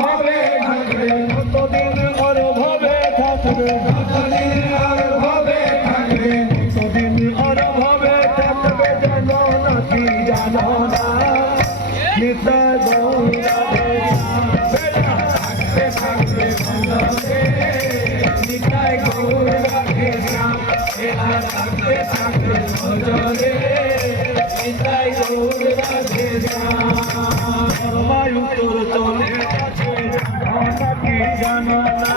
ভাবে থাকবে কতদিন আর ভাবে থাকবে কতদিন আর ভাবে থাকবে কতদিন আর ভাবে থাকবে জানো নাকি জানো না নিতা গৌরাধে বেলা থাকতে থাকবে ভজরে নিতাই গৌরাধে বেলা থাকতে থাকবে ভজরে নিতাই গৌরাধে পরমায়ু তোর চলে যাচ্ছে নাকি জানো না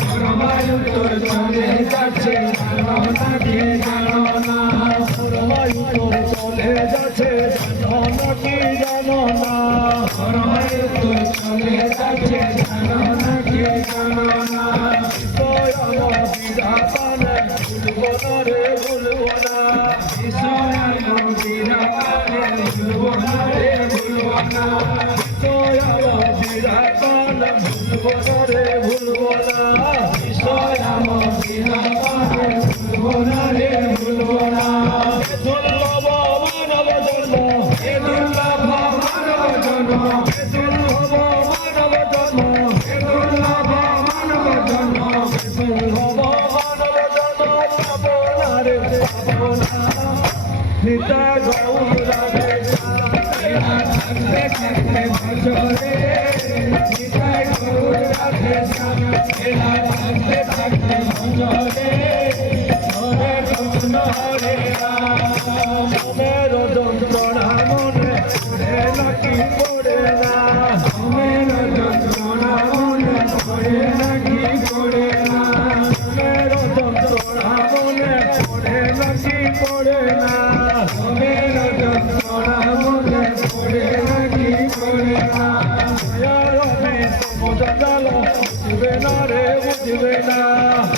পরমায়ু তোর চলে যাচ্ছে নাকি জানো না পরমায়ু তোর চলে যাচ্ছে নাকি জানো না পরমায়ু তোর চলে যাচ্ছে নাকি জানো না দয়াল বিধানে ভুলবো না রে ভুলবো না দয়াল বিধানে ভুলবো না রে ভুলবো না দয়াল বিধানে ভুলবো না রে ভুলবো না দয়াল বিধানে ভুলবো না রে ভুলবো না দুর্লভ মানব জন্ম এ দুর্লভ মানব জন্ম এ দুর্লভ মানব জন্ম এ দুর্লভ মানব জন্ম এ দুর্লভ মানব জন্ম পাবো না রে পাবো না নিতা গৌরাধে থাকতে থাকতে ভজরে নিতাই গৌরাধে থাকতে থাকতে ভজরে হরে কৃষ্ণ হরে রাম মের যন্ত্রণা মনে পড়ে নাকি পড়ে না মের যন্ত্রণা মনে পড়ে নাকি পড়ে না মের যন্ত্রণা মনে পড়ে নাকি পড়ে না মের যন্ত্রণা মনে পড়ে নাকি পড়ে না মায়ারমে সমুদ্র জল বুঝবে না রে বুঝবে না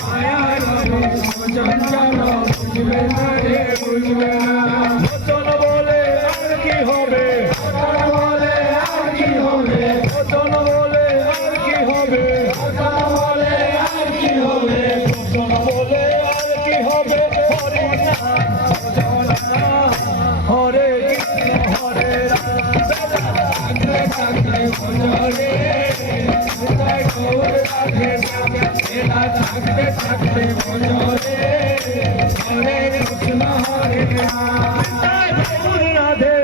মায়ারমে সমুদ্র জল বুঝবে না রে বুঝবে না বচন বলে আর কি হবে বচন বলে আর কি হবে বচন বলে আর কি হবে বচন বলে আর কি হবে বচন বলে আর কি হবে হরি নাম হরে কৃষ্ণ হরে রাম থাকতে থাকতে ভজরে নিতাই গৌরাধে বেলা থাকতে থাকতে ভজরে হরে কৃষ্ণ হরে রাম গৌরাধে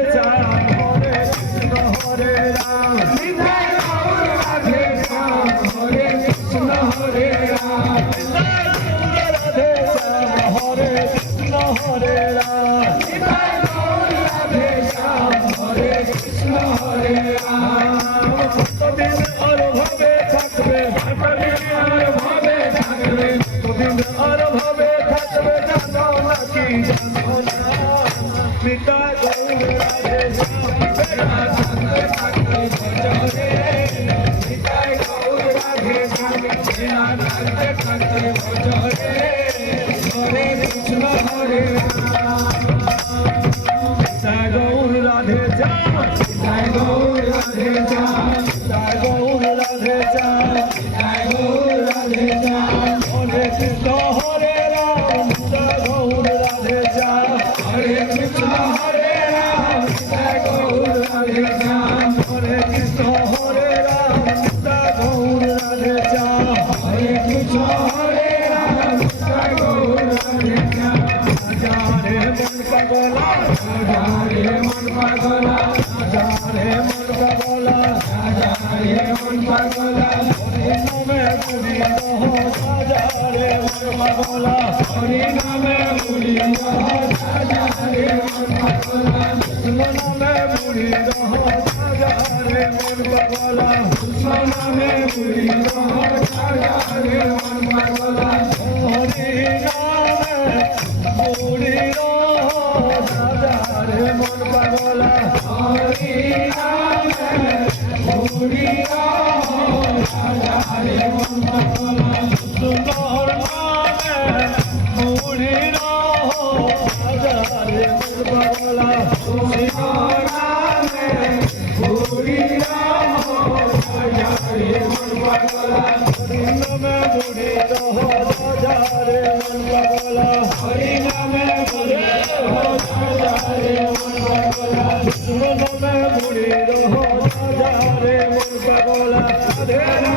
হরে কৃষ্ণ হরে রাম নিতাই গৌরাধে হরে কৃষ্ণ হরে রাম গৌরাধে হরে কৃষ্ণ হরে রাম নিতাই গৌরাধে হরে কৃষ্ণ হরে রাম কতদিন আর ভাবে থাকবে কতদিন আর ভাবে থাকবে কতদিন আর ভাবে থাকবে জানো নাকি জানো না নিতাই গৌরাধে বেলা থাকতে থাকতে ভজরে নিতাই গৌরাধে বেলা থাকতে থাকতে ভজরে হরে কৃষ্ণ হরে রাম নিতাই গৌরাধে নিতাই গৌরাধে নিতাই গৌরাধে নিতাই গৌরাধে হরে কৃষ্ণ হরে রাম নিতাই গৌরাধে হরে কৃষ্ণ হরে রাম নিতাই গৌরাধে হরে কৃষ্ণ হরে রাম নিতাই গৌরাধে হরে কৃষ্ণ হরে রাম নিতাই গৌরাধে যারে মন পাগলা যারে মন পাগলা যারে মন পাগলা যারে মন পাগলা হরি নামে বুড়ি রহ যারে মন পাগলা হরি নামে বুড়ি রহ যারে মন পাগলা কৃষ্ণ নামে বুড়ি রহ যারে মন পাগলা কৃষ্ণ নামে বুড়ি রহ যারে মন পাগলা হরি নামে বুড়ি রহ যারে মন পাগলা হরি নামে বুড়ি রহ যারে মন পাগলা সুন্দর নামে বুড়ি রহ যারে মন পাগলা সুন্দর নামে বুড়ি রহ যারে মন পাগলা হরি নামে বুড়ি রহ যারে মন পাগলা হরি নামে বুড়ি রহ যারে মন পাগলা কৃষ্ণ নামে বুড়ি রহ যারে মন পাগলা রাধে